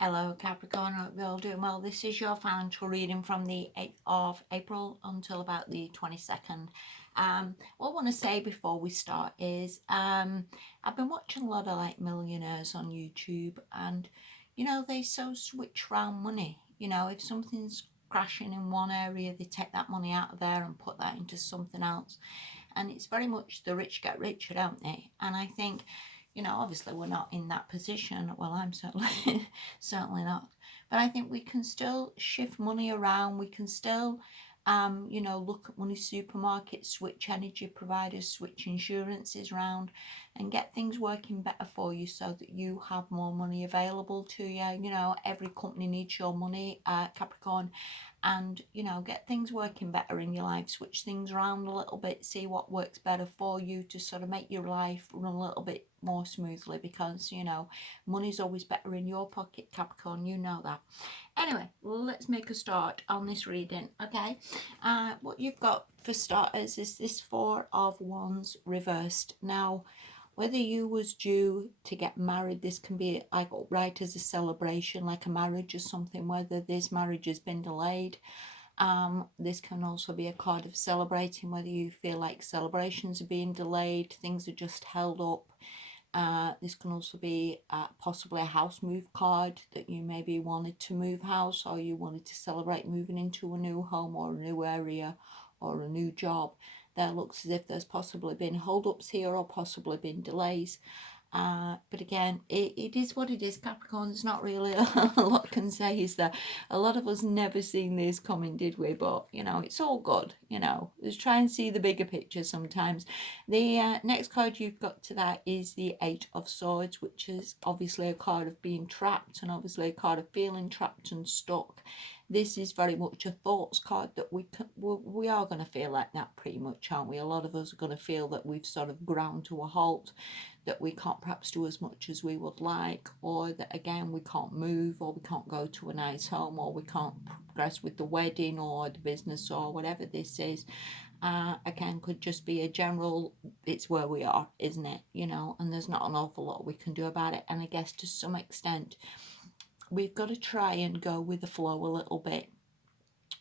Hello Capricorn, I hope you're all doing well. This is your financial reading from the 8th of April until about the 22nd. What I want to say before we start is I've been watching a lot of like millionaires on YouTube, and they so switch around money. If something's crashing in one area, they take that money out of there and put that into something else. And it's very much the rich get richer, don't they? And I think obviously we're not in that position. Well, I'm certainly certainly not. But I think we can still shift money around. We can still, look at money supermarkets, switch energy providers, switch insurances around, and get things working better for you so that you have more money available to you. Every company needs your money, Capricorn, and get things working better in your life, switch things around a little bit, see what works better for you to sort of make your life run a little bit more smoothly, because money's always better in your pocket, Capricorn, that. Anyway, let's make a start on this reading. Okay, what you've got for starters is this Four of Wands reversed. Now, whether you was due to get married, this can be like right as a celebration, like a marriage or something, whether this marriage has been delayed. This can also be a card of celebrating, whether you feel like celebrations are being delayed, things are just held up. This can also be possibly a house move card, that you maybe wanted to move house, or you wanted to celebrate moving into a new home or a new area or a new job. There looks as if there's possibly been hold-ups here or possibly been delays. But again, it is what it is, Capricorn. There's not really a lot I can say, is there? A lot of us never seen this coming, did we? But, it's all good, Let's try and see the bigger picture sometimes. The next card you've got to that is the Eight of Swords, which is obviously a card of being trapped, and obviously a card of feeling trapped and stuck. This is very much a thoughts card, that we are going to feel like that pretty much, aren't we? A lot of us are going to feel that we've sort of ground to a halt, that we can't perhaps do as much as we would like, or that again we can't move, or we can't go to a nice home, or we can't progress with the wedding or the business or whatever this is. Again, could just be a general, it's where we are, isn't it? And there's not an awful lot we can do about it. And I guess to some extent we've got to try and go with the flow a little bit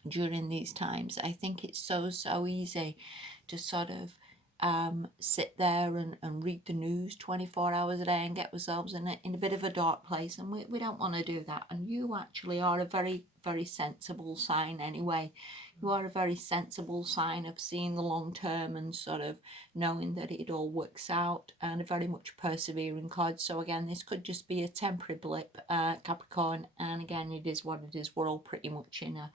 during these times. I think it's so easy to sort of sit there and read the news 24 hours a day and get ourselves in a bit of a dark place, and we don't want to do that. And you actually are a very, very sensible sign anyway. You are a very sensible sign of seeing the long term and sort of knowing that it all works out, and a very much persevering card. So again, this could just be a temporary blip, Capricorn, and again, it is what it is. We're all pretty much in a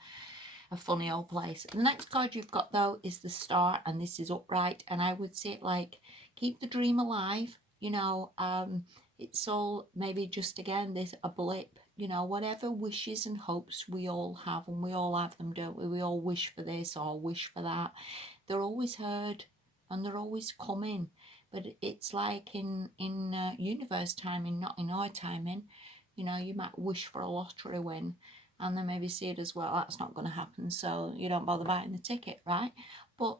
funny old place. The next card you've got though is the Star, and this is upright, and I would say it like keep the dream alive. It's all maybe just again this a blip. Whatever wishes and hopes we all have, and we all have them, don't we? We all wish for this or wish for that. They're always heard and they're always coming, but it's like in universe timing, not in our timing. You might wish for a lottery win, and then maybe see it as, well, that's not going to happen, so you don't bother buying the ticket, right? But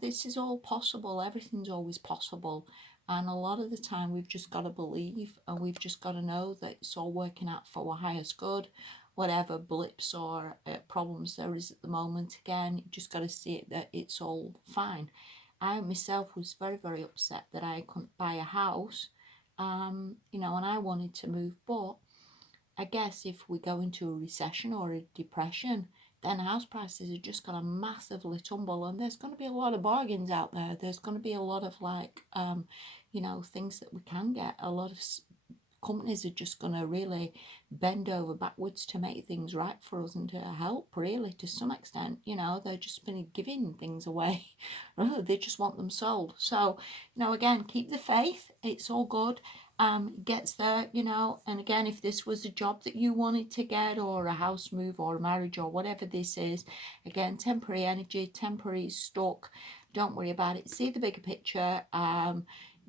this is all possible. Everything's always possible, and a lot of the time we've just got to believe, and we've just got to know that it's all working out for our highest good. Whatever blips or problems there is at the moment, again, you just got to see it that it's all fine. I myself was very, very upset that I couldn't buy a house, and I wanted to move, but I guess if we go into a recession or a depression, then house prices are just going to massively tumble, and there's going to be a lot of bargains out there. There's going to be a lot of things that we can get. A lot of companies are just going to really bend over backwards to make things right for us and to help, really, to some extent. They're just been giving things away. Really, they just want them sold. So, again, keep the faith. It's all good. Gets there, and again, if this was a job that you wanted to get, or a house move or a marriage or whatever this is, again, temporary energy, temporary stuck, don't worry about it, see the bigger picture.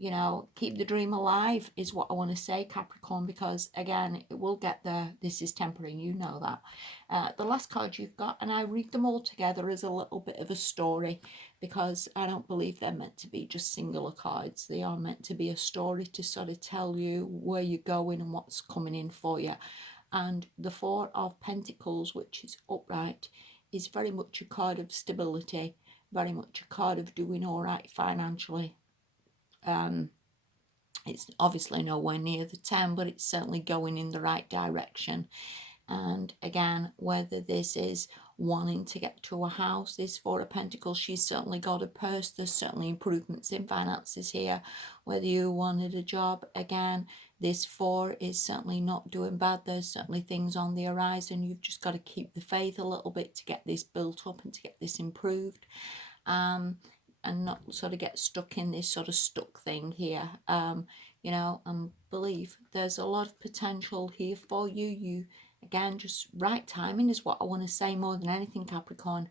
you know, keep the dream alive is what I want to say, Capricorn, because again, it will get there. This is temporary, you know that. The last card you've got, and I read them all together as a little bit of a story, because I don't believe they're meant to be just singular cards. They are meant to be a story to sort of tell you where you're going and what's coming in for you. And the Four of Pentacles, which is upright, is very much a card of stability, very much a card of doing all right financially. It's obviously nowhere near the 10, but it's certainly going in the right direction. And again, whether this is wanting to get to a house, this Four of Pentacles, she's certainly got a purse. There's certainly improvements in finances here. Whether you wanted a job, again, this Four is certainly not doing bad. There's certainly things on the horizon. You've just got to keep the faith a little bit to get this built up and to get this improved. And not sort of get stuck in this sort of stuck thing here. You know, and believe there's a lot of potential here for you. You, again, just right timing is what I want to say more than anything, Capricorn.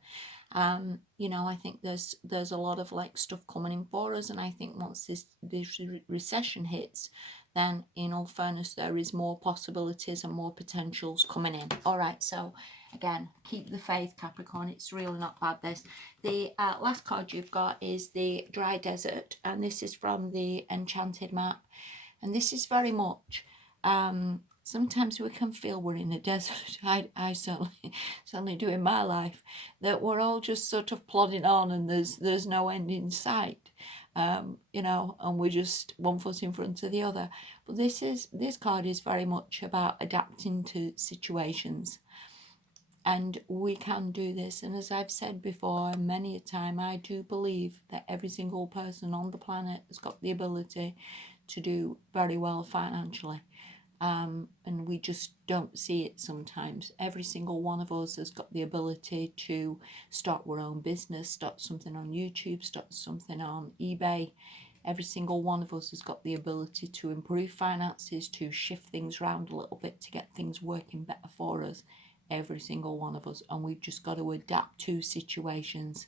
You know, I think there's a lot of like stuff coming in for us, and I think once this recession hits, then in all fairness, there is more possibilities and more potentials coming in. All right, so again, keep the faith, Capricorn. It's really not bad, this. The last card you've got is the Dry Desert, and this is from the Enchanted map. And this is very much, sometimes we can feel we're in a desert. I certainly do in my life, that we're all just sort of plodding on and there's no end in sight. You know, and we're just one foot in front of the other. But this card is very much about adapting to situations. And we can do this. And as I've said before, many a time, I do believe that every single person on the planet has got the ability to do very well financially. And we just don't see it sometimes. Every single one of us has got the ability to start our own business, start something on YouTube, start something on eBay. Every single one of us has got the ability to improve finances, to shift things around a little bit, to get things working better for us. Every single one of us. And we've just got to adapt to situations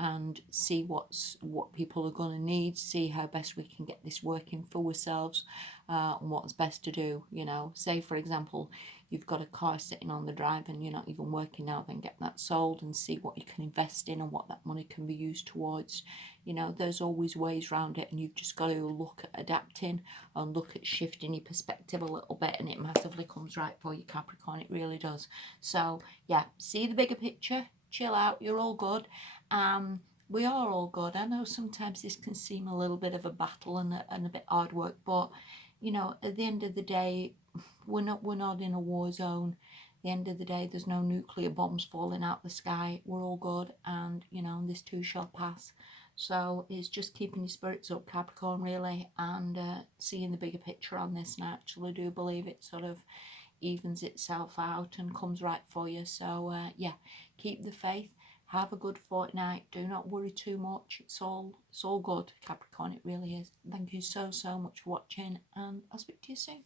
and see what people are going to need, see how best we can get this working for ourselves, and what's best to do. You know, say for example, you've got a car sitting on the drive and you're not even working now, then get that sold and see what you can invest in and what that money can be used towards. You know, there's always ways around it, and you've just got to look at adapting and look at shifting your perspective a little bit, and it massively comes right for you, Capricorn. It really does. So yeah, see the bigger picture, chill out, you're all good. We are all good. I know sometimes this can seem a little bit of a battle and a bit hard work, but you know, at the end of the day, we're not in a war zone. At the end of the day, there's no nuclear bombs falling out the sky. We're all good, and you know, this too shall pass. So it's just keeping your spirits up, Capricorn, really, and seeing the bigger picture on this. And I actually do believe it sort of evens itself out and comes right for you. So yeah, keep the faith. Have a good fortnight. Do not worry too much. It's all good, Capricorn. It really is. Thank you so much for watching, and I'll speak to you soon.